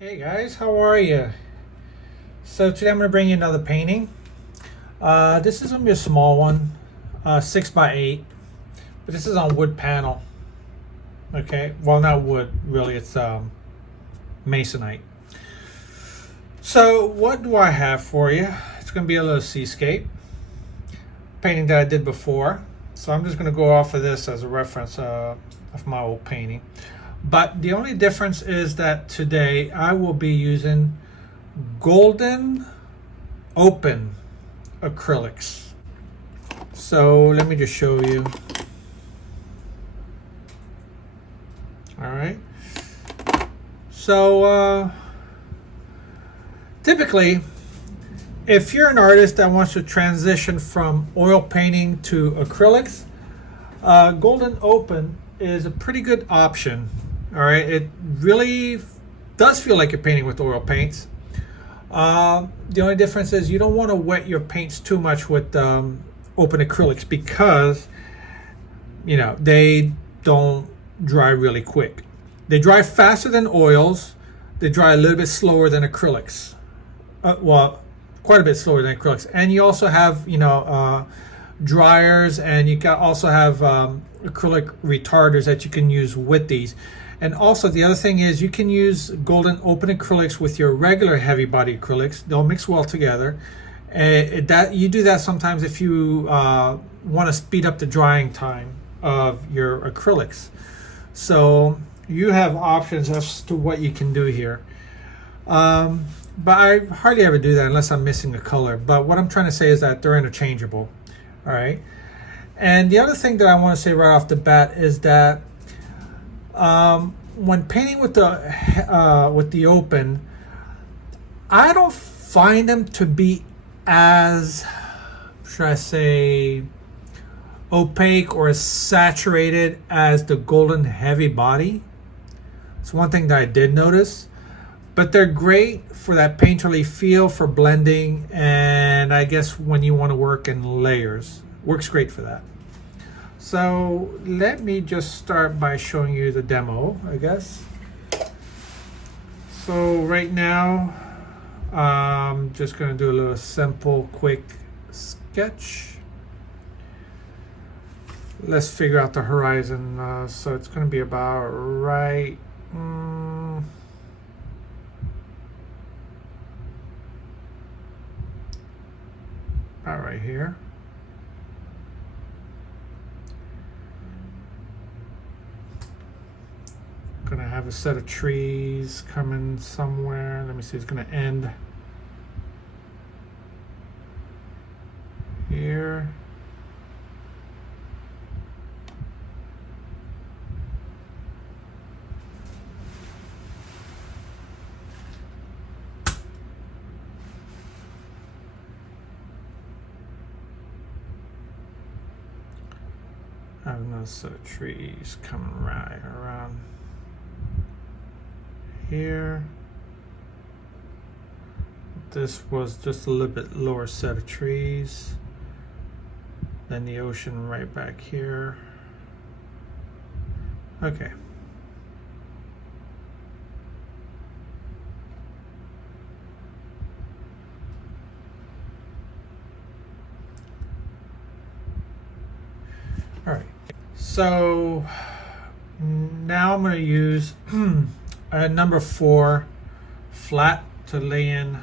Hey guys, how are you? So today I'm going to bring you another painting. This is going to be a small one, 6 by 8, but this is on wood panel. Okay, well, not wood, really, it's masonite. So what do I have for you? It's going to be a little seascape painting that I did before. So I'm just going to go off of this as a reference of my old painting. But the only difference is that today I will be using Golden Open Acrylics. So let me just show you. All right. So typically, if you're an artist that wants to transition from oil painting to acrylics, Golden Open is a pretty good option. All right, it really does feel like you're painting with oil paints. The only difference is you don't want to wet your paints too much with open acrylics because, you know, they don't dry really quick. They dry faster than oils. They dry a little bit slower than acrylics. Well, quite a bit slower than acrylics. And you also have, dryers, and you can also have acrylic retarders that you can use with these. And also the other thing is you can use Golden Open Acrylics with your regular heavy body acrylics. They'll mix well together. That you do that sometimes if you want to speed up the drying time of your acrylics. So you have options as to what you can do here. But I hardly ever do that unless I'm missing a color. But what I'm trying to say is that they're interchangeable. All right. And the other thing that I want to say right off the bat is that when painting with the open, I don't find them to be as, should I say, opaque or as saturated as the Golden Heavy Body. It's one thing that I did notice, but they're great for that painterly feel, for blending, and I guess when you want to work in layers, works great for that. So let me just start by showing you the demo, I guess. So right now, I'm just going to do a little simple, quick sketch. Let's figure out the horizon. So it's going to be about right. About right here. Gonna have a set of trees coming somewhere. Let me see, it's gonna end here. I have another set of trees coming right around here. This was just a little bit lower set of trees. Then the ocean right back here. Okay. All right. So now I'm going to use a number 4 flat to lay in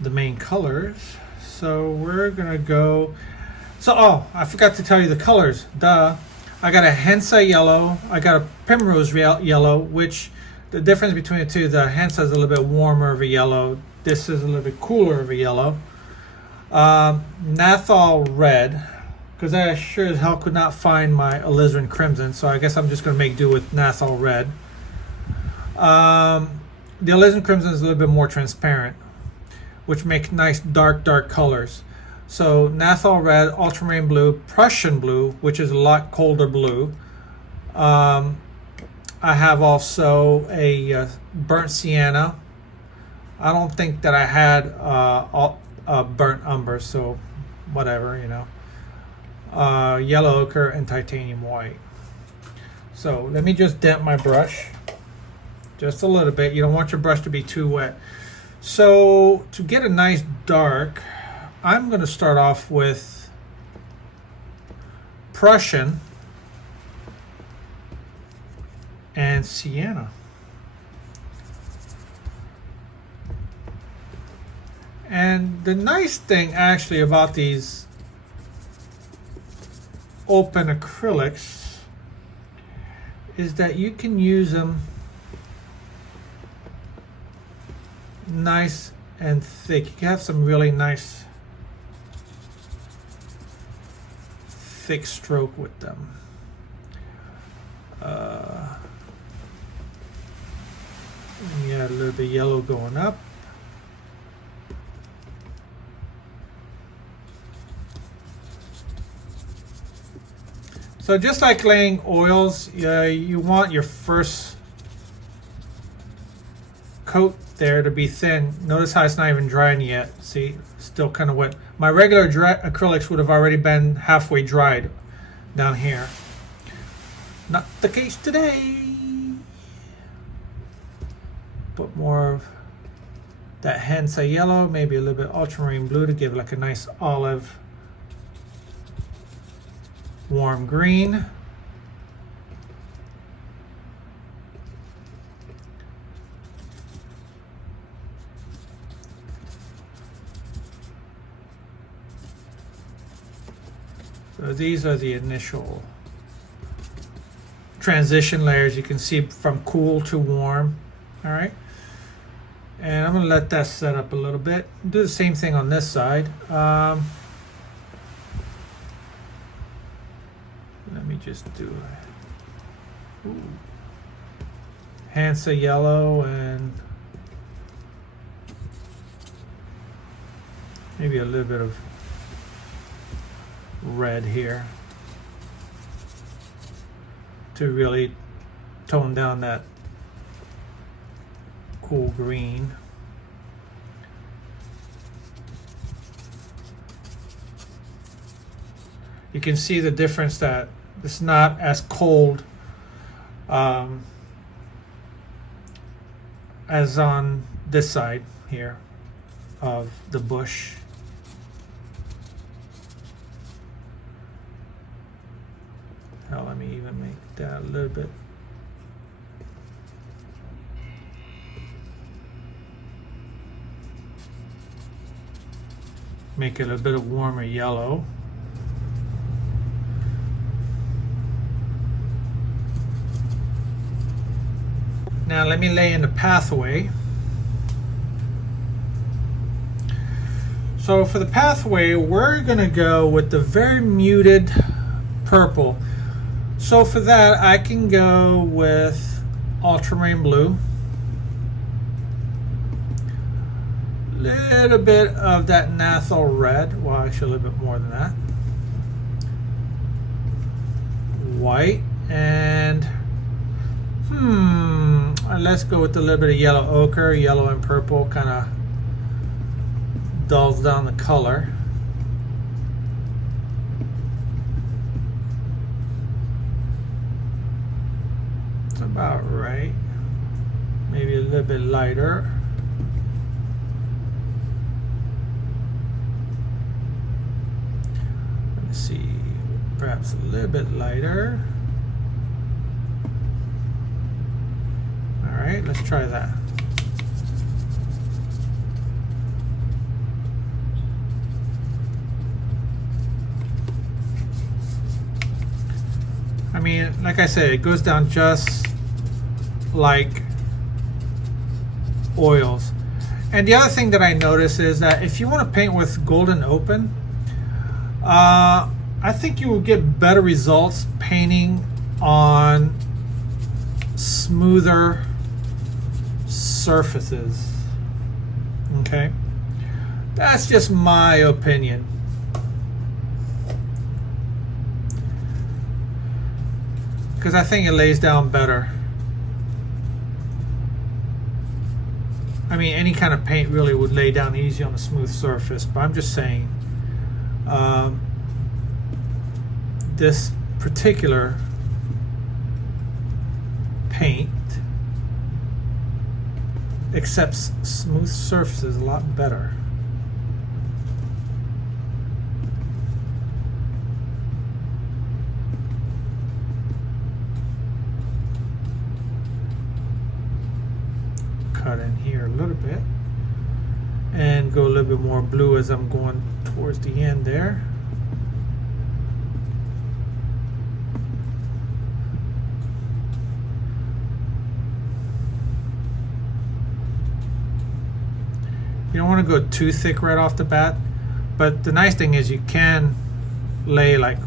the main colors. So we're gonna go. So I forgot to tell you the colors. Duh. I got a Hensa yellow. I got a Primrose yellow. Which the difference between the two? The Hensa is a little bit warmer of a yellow. This is a little bit cooler of a yellow. Nathal red, because I sure as hell could not find my alizarin crimson, so I guess I'm just going to make do with Nathal red. The alizarin crimson is a little bit more transparent, which makes nice dark colors. So Nathal red, ultramarine blue, Prussian blue, which is a lot colder blue. I have also a burnt sienna. I don't think that I had burnt umber, so whatever, you know. Yellow ochre and titanium white. So let me just dent my brush. just a little bit. You don't want your brush to be too wet. So to get a nice dark, I'm going to start off with Prussian and Sienna. And the nice thing actually about these open acrylics is that you can use them nice and thick. You can have some really nice thick stroke with them. Yeah, a little bit yellow going up. So just like laying oils, you want your first coat there to be thin. Notice how it's not even drying yet. See, still kind of wet. My regular acrylics would have already been halfway dried down here. Not the case today. Put more of that Hansa yellow, maybe a little bit ultramarine blue to give like a nice olive warm green. So these are the initial transition layers. You can see from cool to warm. All right. And I'm going to let that set up a little bit. Do the same thing on this side. Let me just do Hansa yellow and maybe a little bit of red here to really tone down that cool green. You can see the difference that it's not as cold as on this side here of the bush. Now let me even make that a little bit. Make it a bit of warmer yellow. Now let me lay in the pathway. So for the pathway, we're going to go with the very muted purple. So for that, I can go with ultramarine blue. Little bit of that Nathal red. Well, actually a little bit more than that. White and let's go with a little bit of yellow ochre. Yellow and purple kind of dulls down the color. It's about right. Maybe a little bit lighter. Let's see, perhaps a little bit lighter. All right, let's try that. I mean, like I said, it goes down just like oils. And the other thing that I notice is that if you want to paint with Golden Open, I think you will get better results painting on smoother surfaces. Okay, that's just my opinion. Because I think it lays down better. I mean, any kind of paint really would lay down easy on a smooth surface, but I'm just saying this particular paint accepts smooth surfaces a lot better. Cut in here a little bit and go a little bit more blue as I'm going towards the end there. You don't want to go too thick right off the bat, but the nice thing is you can lay like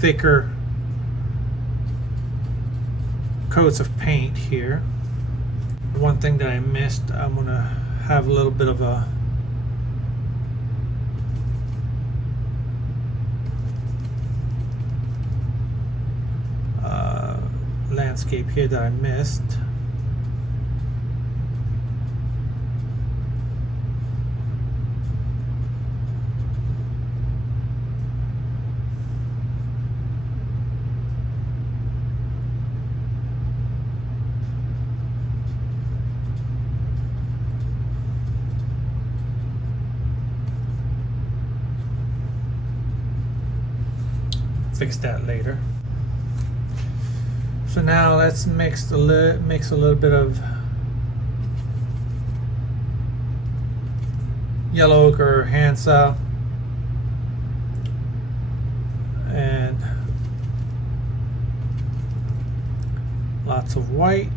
thicker coats of paint here. One thing that I missed, I'm gonna have a little bit of a landscape here that I missed. Fix that later. So now let's mix a little bit of yellow ochre, Hansa, and lots of white.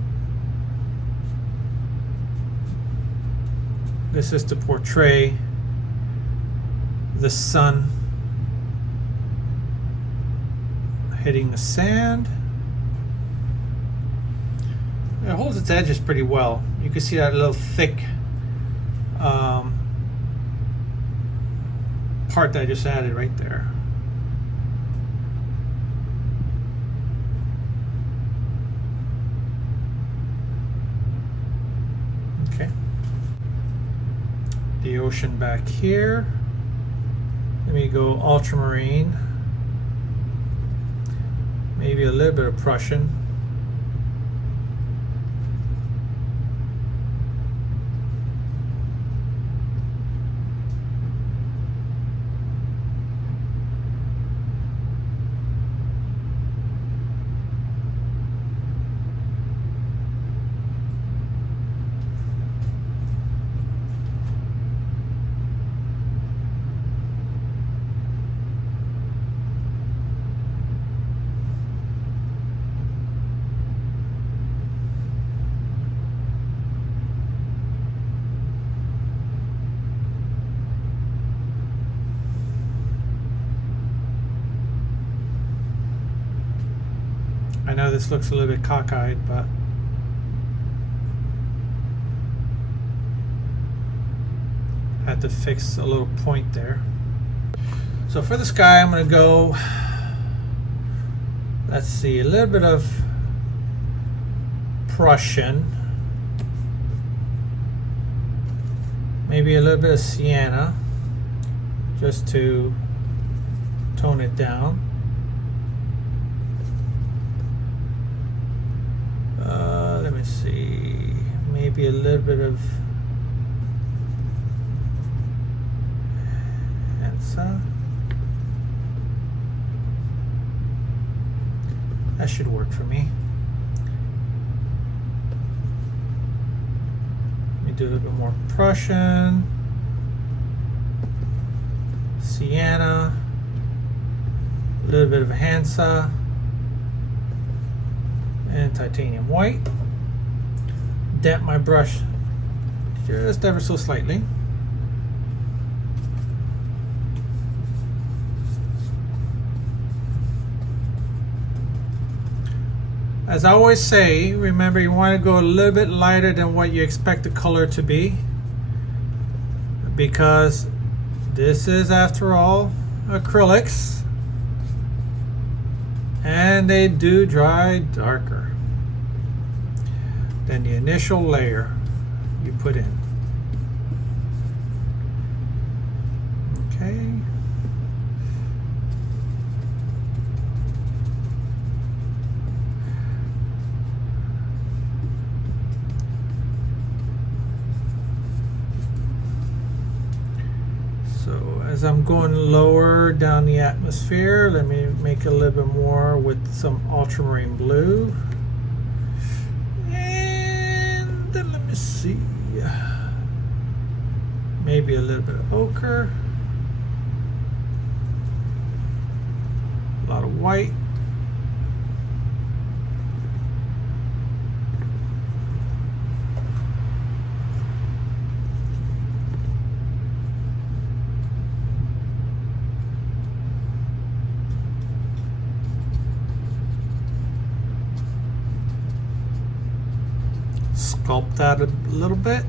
This is to portray the sun hitting the sand. It holds its edges pretty well. You can see that little thick part that I just added right there. Okay. The ocean back here. Let me go ultramarine. Maybe a little bit of Prussian. I know this looks a little bit cockeyed, but had to fix a little point there. So for the sky, I'm going to go, let's see, a little bit of Prussian, maybe a little bit of sienna, just to tone it down. Let me see, maybe a little bit of Hansa. That should work for me. Let me do a little bit more Prussian, sienna, a little bit of Hansa, and titanium white. Dent my brush just ever so slightly. As I always say, remember you want to go a little bit lighter than what you expect the color to be, because this is, after all, acrylics, and they do dry darker than the initial layer you put in. Okay. As I'm going lower down the atmosphere, let me make a little bit more with some ultramarine blue. And then let me see. Maybe a little bit of ochre. A lot of white. Sculpt that a little bit.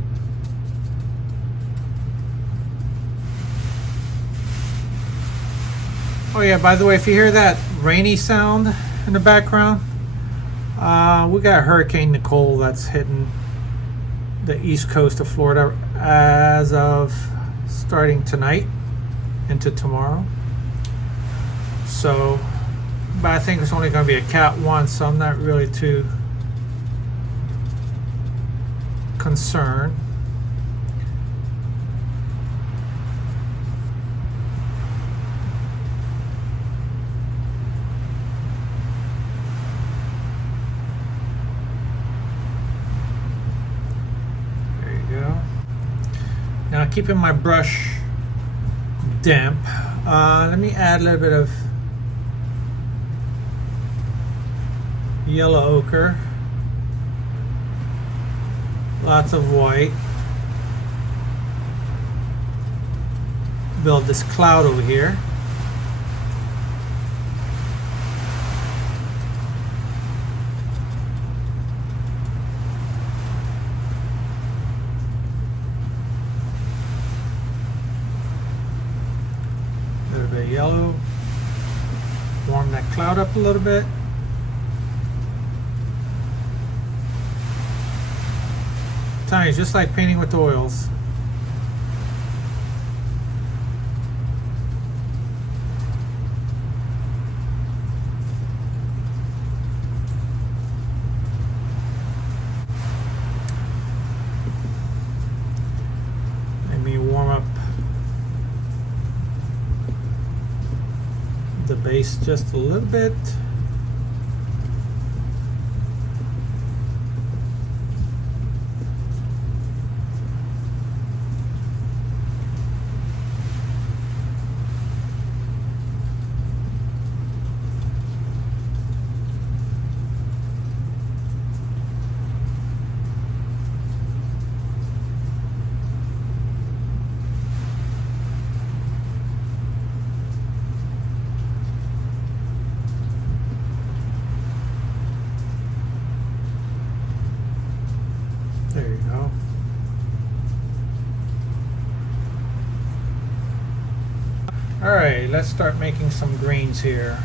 Oh yeah, by the way, if you hear that rainy sound in the background, we got Hurricane Nicole that's hitting the east coast of Florida as of starting tonight into tomorrow. So, but I think it's only going to be a Cat 1, so I'm not really too concerned. There you go. Now keeping my brush damp, let me add a little bit of yellow ochre. Lots of white. Build this cloud over here. A little bit of yellow. Warm that cloud up a little bit. Tiny, just like painting with oils. Let me warm up the base just a little bit. There you go. All right, let's start making some greens here.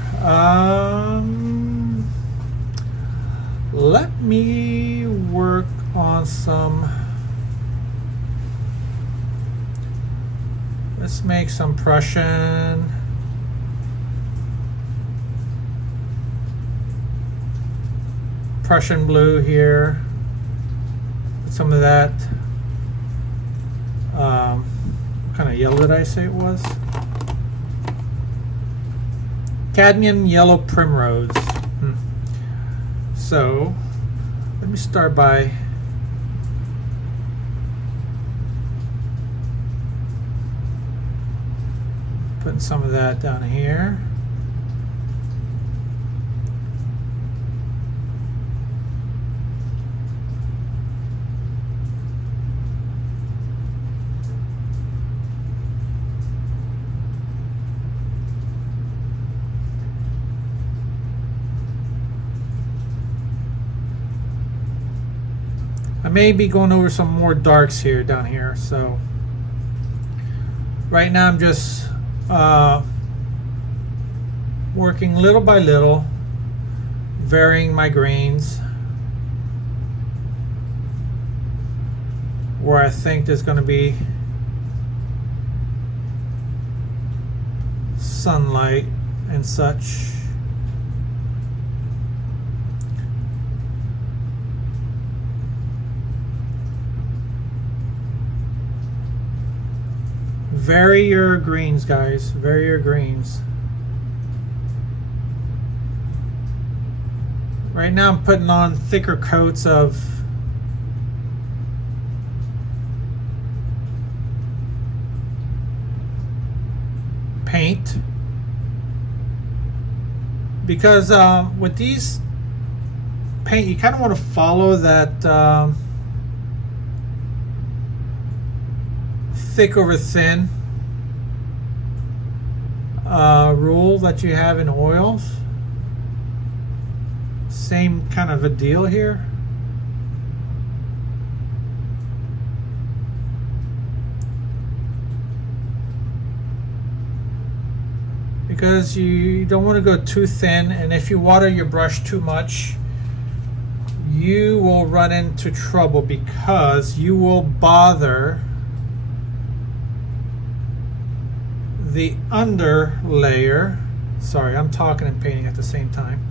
Let me work on some. Let's make some Prussian. Prussian blue here. Some of that. What kind of yellow did I say it was? Cadmium yellow primrose. So let me start by putting some of that down here. I may be going over some more darks here down here, so right now I'm just working little by little, varying my greens where I think there's going to be sunlight and such. Vary your greens, guys. Vary your greens. Right now I'm putting on thicker coats of paint because with these paint you kind of want to follow that thick over thin rule that you have in oils. Same kind of a deal here. Because you don't want to go too thin, and if you water your brush too much, you will run into trouble because you will bother the under layer. Sorry, I'm talking and painting at the same time.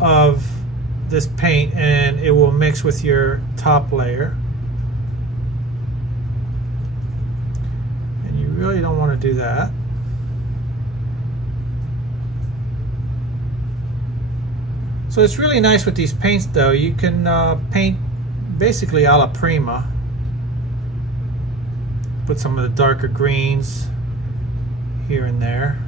Of this paint, and it will mix with your top layer, and you really don't want to do that. So it's really nice with these paints though. You can paint basically a la prima. Put some of the darker greens here and there.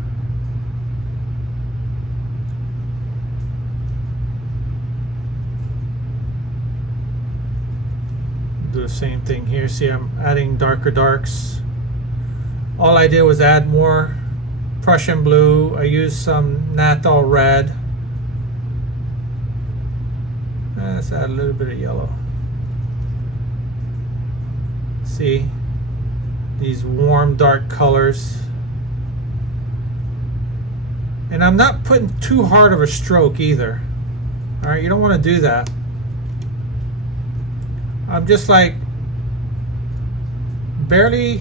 Do the same thing here. See, I'm adding darker darks. All I did was add more Prussian blue. I used some Natal red. Let's add a little bit of yellow. See, these warm dark colors. And I'm not putting too hard of a stroke either. All right, you don't want to do that. I'm just like barely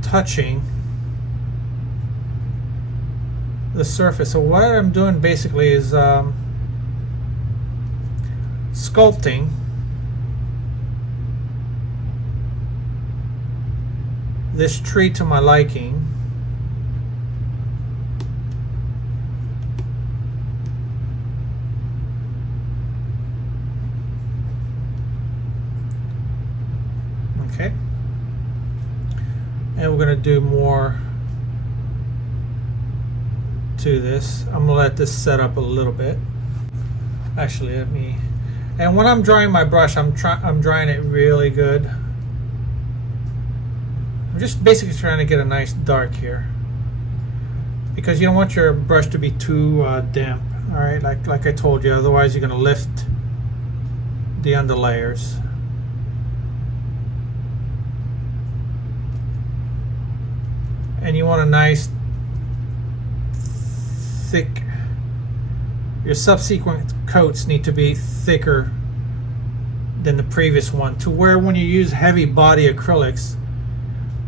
touching the surface. So what I'm doing basically is sculpting this tree to my liking. Okay, and we're going to do more to this. I'm going to let this set up a little bit. Actually, let me. And when I'm drying my brush, I'm drying it really good. I'm just basically trying to get a nice dark here, because you don't want your brush to be too damp. All right, like I told you, otherwise you're going to lift the under layers. And you want a nice thick, your subsequent coats need to be thicker than the previous one, to where when you use heavy body acrylics,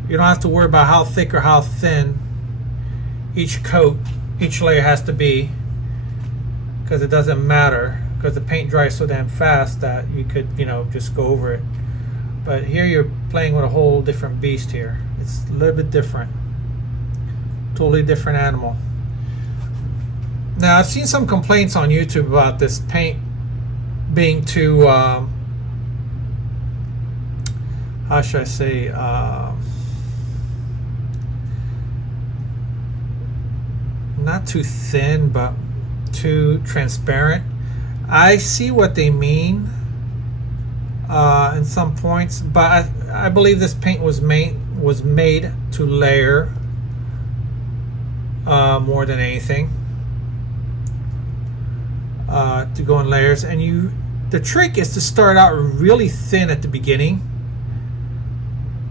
you don't have to worry about how thick or how thin each coat, each layer has to be, because it doesn't matter, because the paint dries so damn fast that you could, you know, just go over it. But here you're playing with a whole different beast here. It's a little bit different. Totally different animal. Now, I've seen some complaints on YouTube about this paint being too, how should I say, not too thin, but too transparent. I see what they mean in some points, but I believe this paint was made to layer more than anything, to go in layers. And the trick is to start out really thin at the beginning,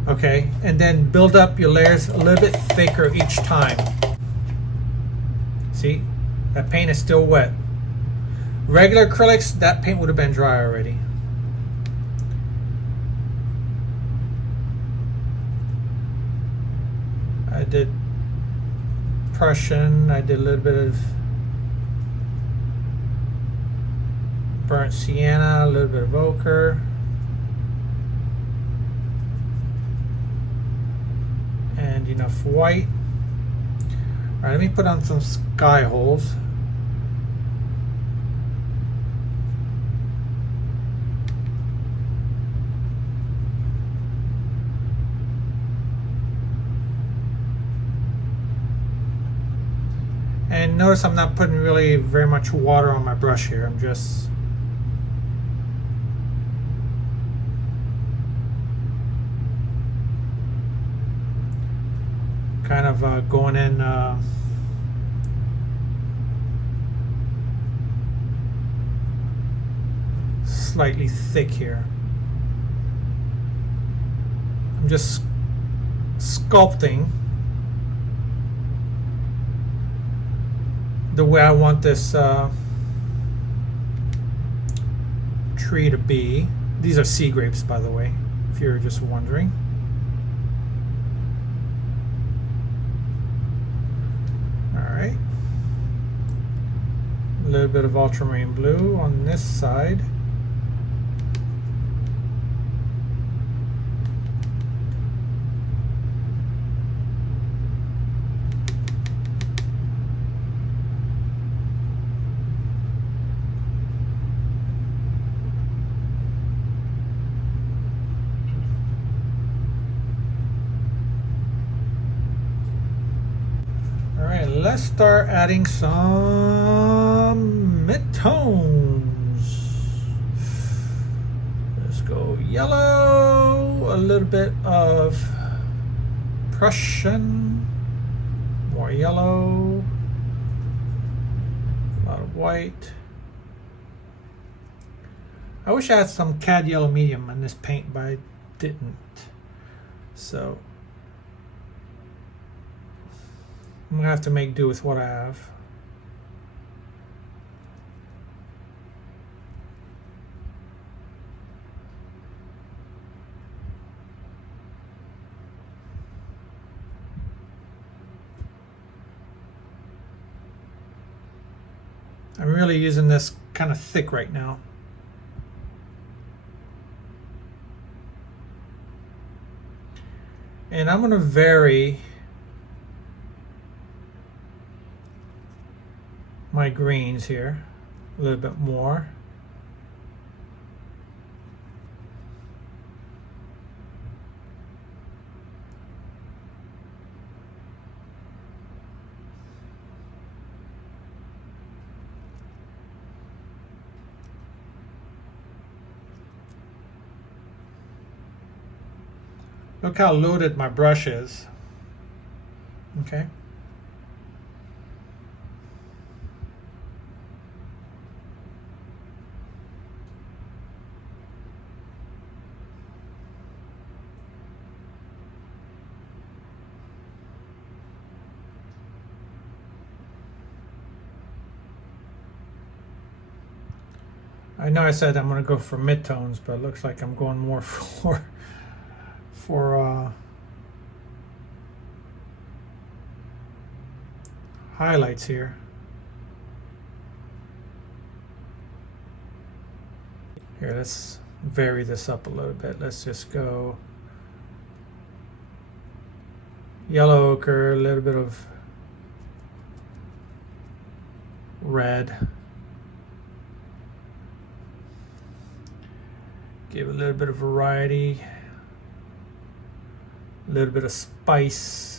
okay, and then build up your layers a little bit thicker each time. See, that paint is still wet. Regular acrylics, that paint would have been dry already. I did Prussian, I did a little bit of burnt sienna, a little bit of ochre. And enough white. All right, let me put on some sky holes. And notice I'm not putting really very much water on my brush here. I'm just kind of going in slightly thick here. I'm just sculpting the way I want this tree to be. These are sea grapes, by the way, if you're just wondering. All right. A little bit of ultramarine blue on this side. Let's start adding some mid-tones. Let's go yellow, a little bit of Prussian, more yellow, a lot of white. I wish I had some cad yellow medium in this paint, but I didn't. So I'm gonna have to make do with what I have. I'm really using this kind of thick right now. And I'm gonna vary my greens here a little bit more. Look how loaded my brush is. Okay. I know I said I'm going to go for midtones, but it looks like I'm going more for highlights here. Here, let's vary this up a little bit. Let's just go yellow ochre, a little bit of red. Give a little bit of variety, a little bit of spice.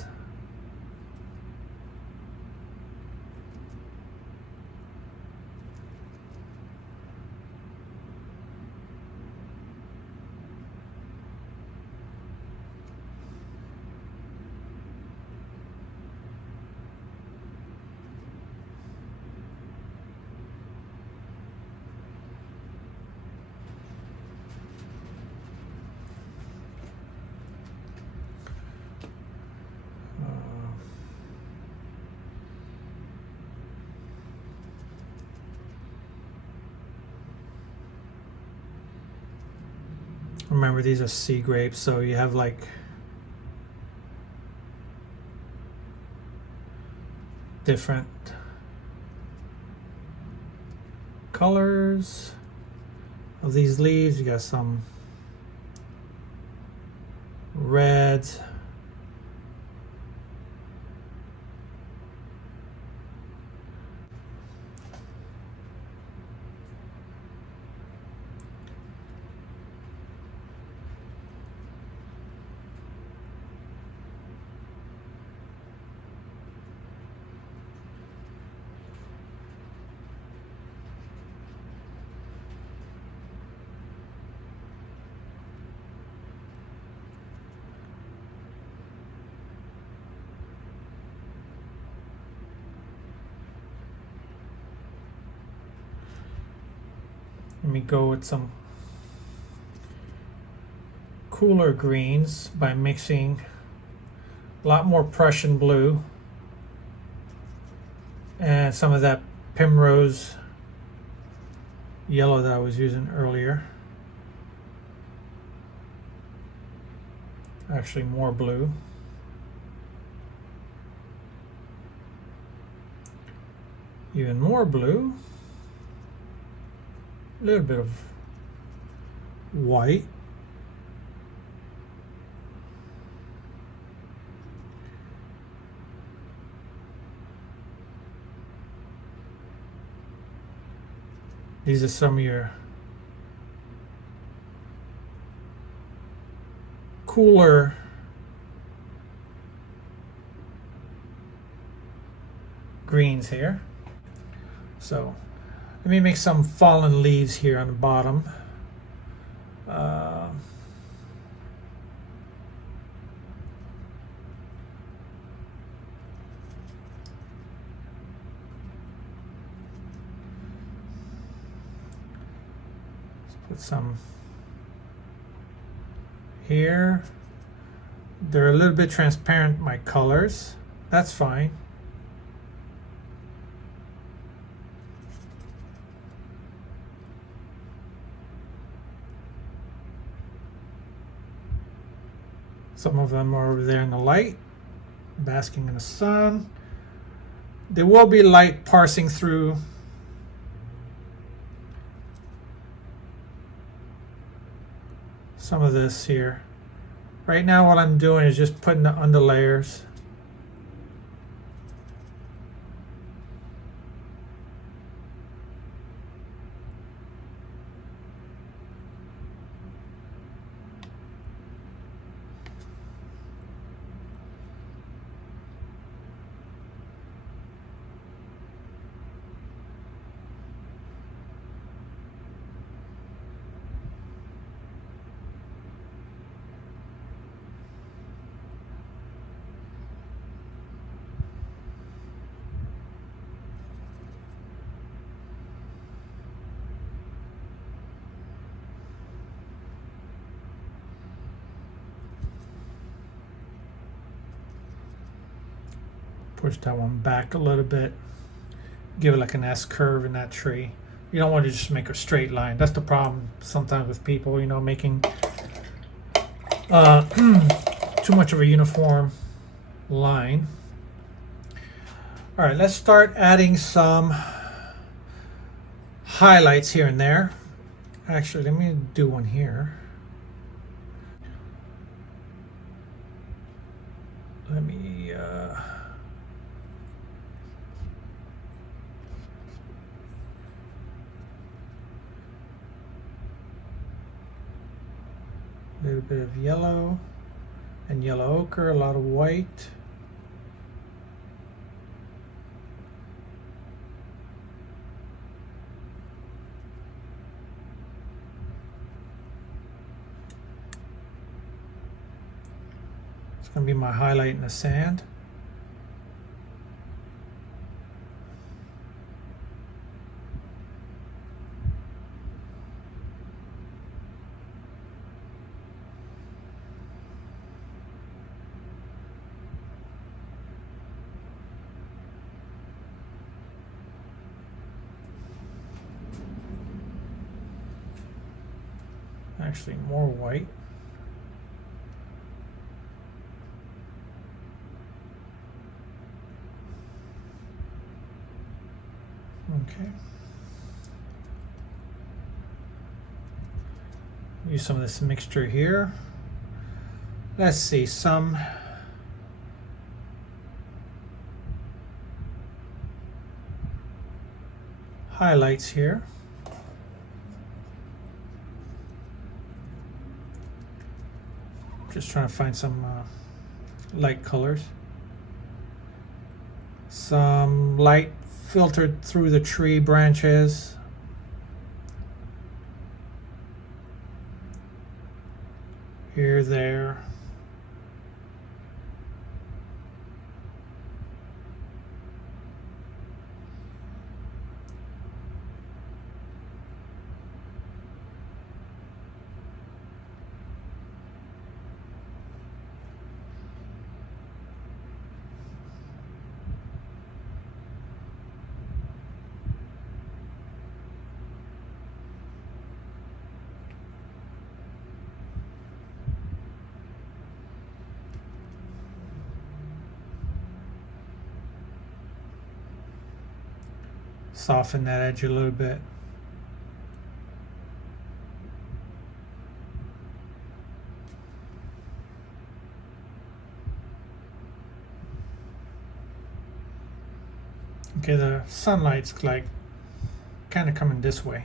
Remember, these are sea grapes, so you have like different colors. of these leaves. You got some reds. Let me go with some cooler greens by mixing a lot more Prussian blue and some of that primrose yellow that I was using earlier. Actually more blue. Even more blue. A little bit of white. These are some of your cooler greens here. So let me make some fallen leaves here on the bottom. Let's put some here. They're a little bit transparent, my colors. That's fine. Some of them are over there in the light, basking in the sun. There will be light parsing through some of this here. Right now what I'm doing is just putting the under layers. Push that one back a little bit. Give it like an S curve in that tree. You don't want to just make a straight line. That's the problem sometimes with people, you know, making too much of a uniform line. All right, let's start adding some highlights here and there. Actually, let me do one here. Let me a little bit of yellow and yellow ochre, a lot of white. It's going to be my highlight in the sand. Actually more white. Okay. use some of this mixture here. Let's see, some highlights here. Just trying to find some light colors. Some light filtered through the tree branches. Here, there. Soften that edge a little bit. Okay, the sunlight's like kind of coming this way.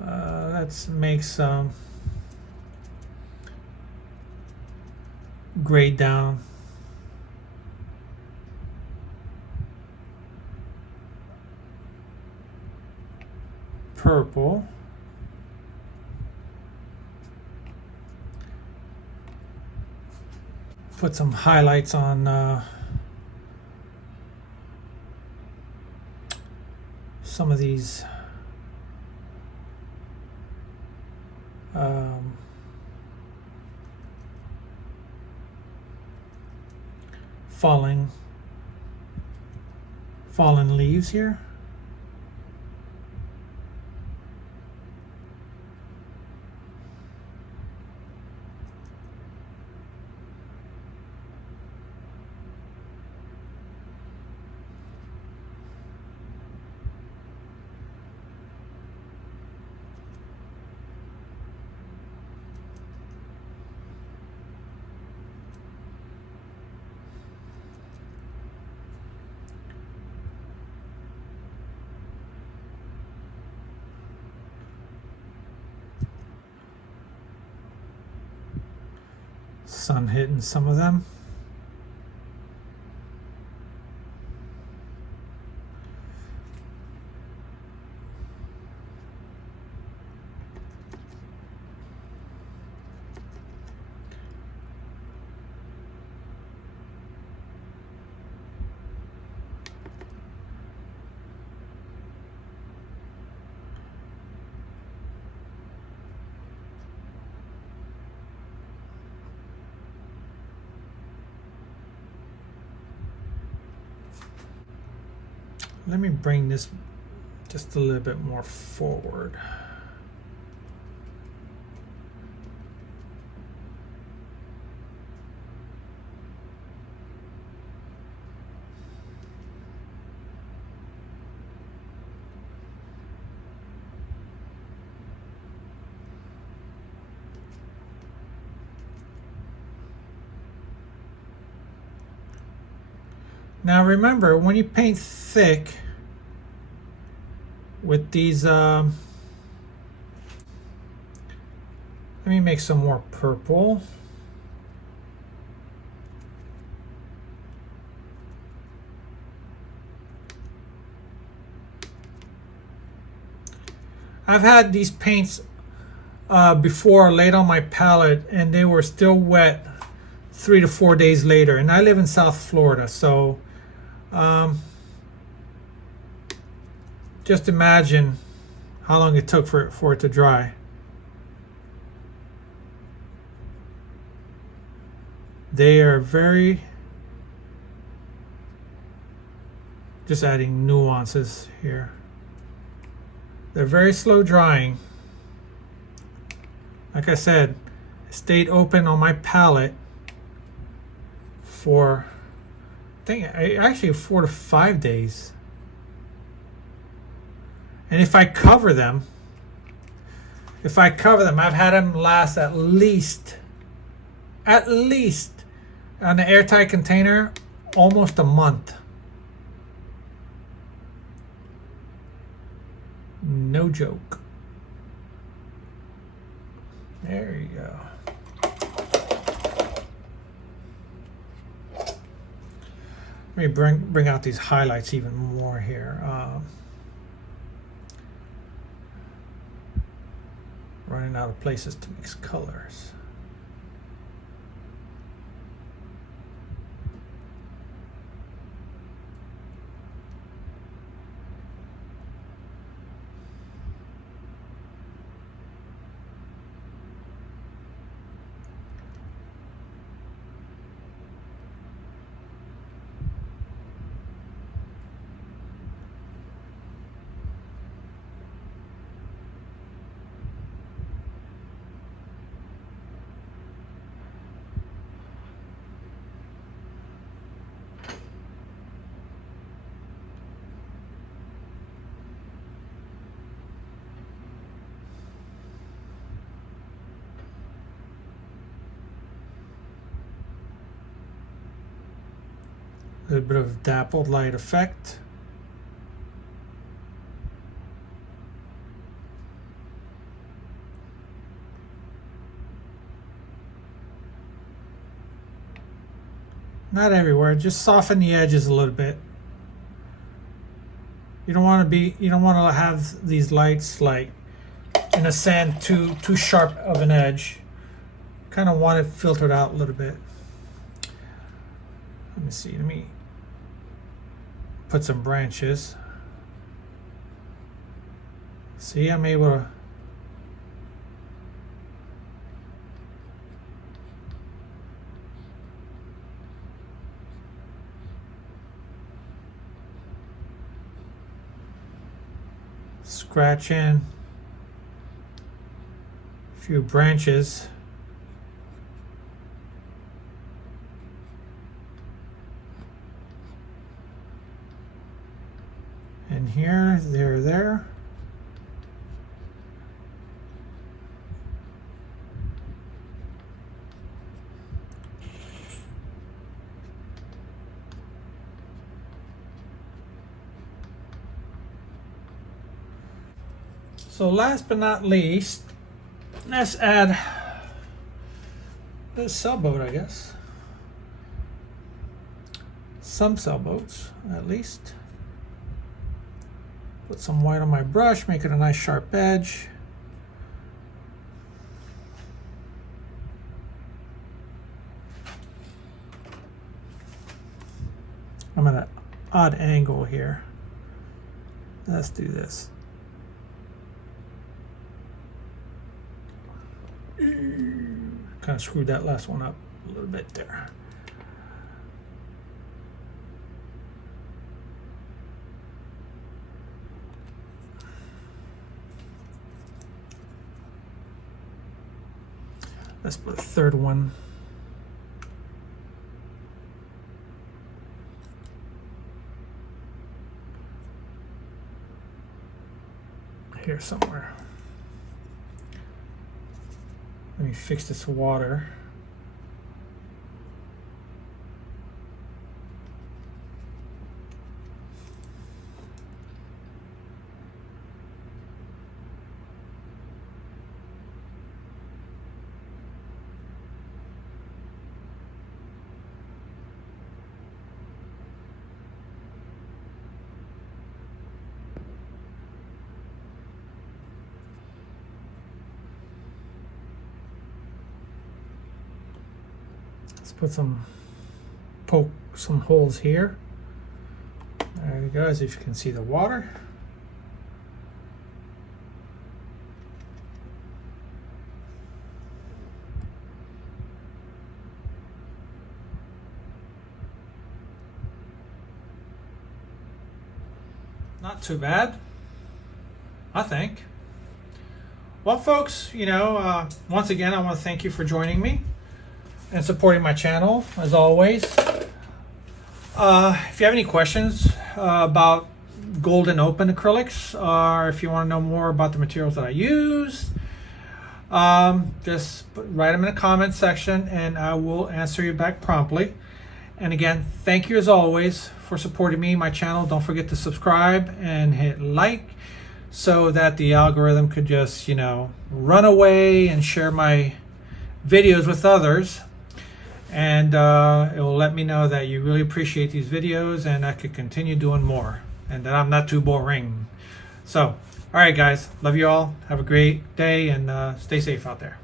Let's make some grade down. Purple. Put some highlights on some of these fallen leaves here. Sun hitting some of them. Let me bring this just a little bit more forward. Now remember, when you paint thick with these, let me make some more purple. I've had these paints before laid on my palette and they were still wet 3 to 4 days later, and I live in South Florida, so just imagine how long it took for it to dry. They are very, just adding nuances here. They're very slow drying. Like I said, it stayed open on my palette for think actually 4 to 5 days. And if I cover them, I've had them last at least on an airtight container, almost a month. No joke. There you go. Let me bring out these highlights even more here. Running out of places to mix colors. A little bit of dappled light effect. Not everywhere, just soften the edges a little bit. You don't want to have these lights like in a sand too sharp of an edge. Kind of want it filtered out a little bit. Let me see, let me put some branches. See, I'm able to scratch in a few branches. And here, there. So last but not least, let's add this sailboat, I guess. Some sailboats, at least. Put some white on my brush, make it a nice sharp edge. I'm at an odd angle here. Let's do this. Kind of screwed that last one up a little bit there. Let's put a third one. Here somewhere. Let me fix this water. Let's put poke some holes here. There you go, as if you can see the water. Not too bad, I think. Well, folks, once again, I want to thank you for joining me and supporting my channel, as always. If you have any questions about Golden Open Acrylics, or if you want to know more about the materials that I use, just write them in the comment section and I will answer you back promptly. And again, thank you as always for supporting me, my channel. Don't forget to subscribe and hit like so that the algorithm could just, run away and share my videos with others. And it will let me know that you really appreciate these videos and I could continue doing more and that I'm not too boring. So, all right, guys, love you all. Have a great day and stay safe out there.